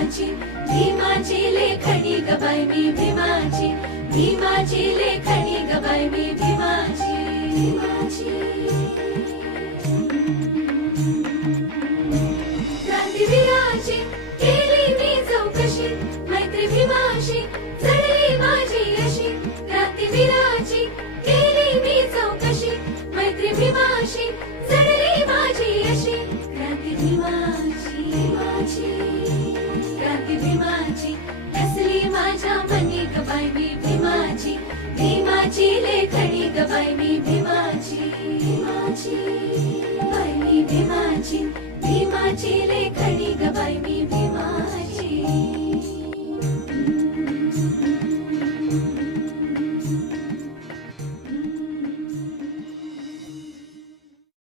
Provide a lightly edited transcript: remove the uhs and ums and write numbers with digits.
भीमाची भीमाची लेखणी ग बाई मी भीमाची भीमाची लेखणी ग बाई मी भीमाची भीमाची क्रांतीवीराची केली मी चौकशी मैत्री भीमाशी जडली माझी अशी क्रांतीवीराची केली मी चौकशी मैत्री भीमाशी जडली माझी अशी क्रांती भीमाची भीमाची क्रांती भीमाची असली माझ्या मनी ग बाई मी भीमाची भीमाची लेखणी ग बाई मी भीमाची भीमाची बाई मी भीमाची भीमाची लेखणी ग बाई मी